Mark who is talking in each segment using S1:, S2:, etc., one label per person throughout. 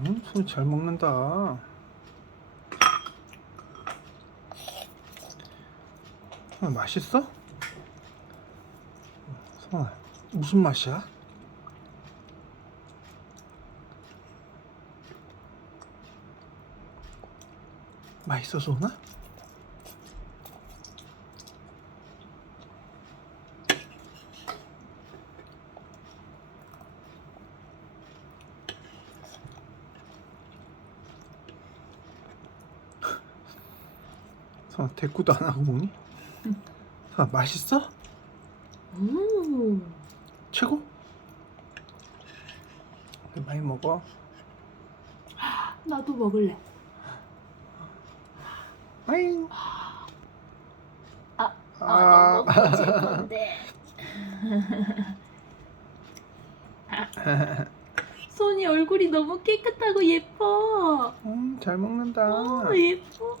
S1: 음, 손이 잘 먹는다. 성아 맛있어? 성아 무슨 맛이야? 맛있어 소나? 아 대꾸도 안 하고 먹니? 성아 맛있어?
S2: 음.
S1: 최고? 많이 먹어
S2: 나도 먹을래.
S1: 아잉
S2: 아,
S1: 아.
S2: 아, 너무 건데. 손이 얼굴이 너무 깨끗하고 예뻐.
S1: 음, 잘 먹는다
S2: 어, 예뻐.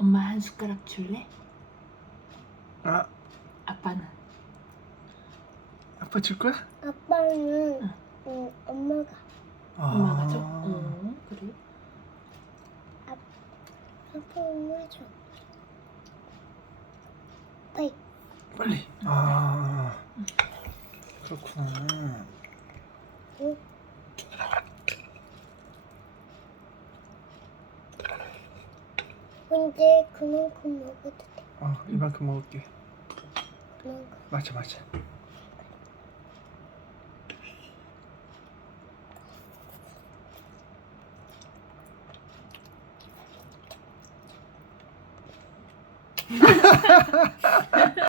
S2: 엄마 한 숟가락 줄래?
S1: 아
S2: 아빠는?
S1: 아빠 줄 거야?
S3: 아빠는
S2: 응.
S3: 응, 엄마가
S1: 아.
S2: 엄마가 줘? 어, 그래?
S3: 아빠 엄마 줘. 빨리
S1: 빨리 아 그렇구나
S3: 응. 근데 그만큼 먹어도 돼.
S1: 어 이만큼 먹을게
S3: 그만큼.
S1: 맞아 맞아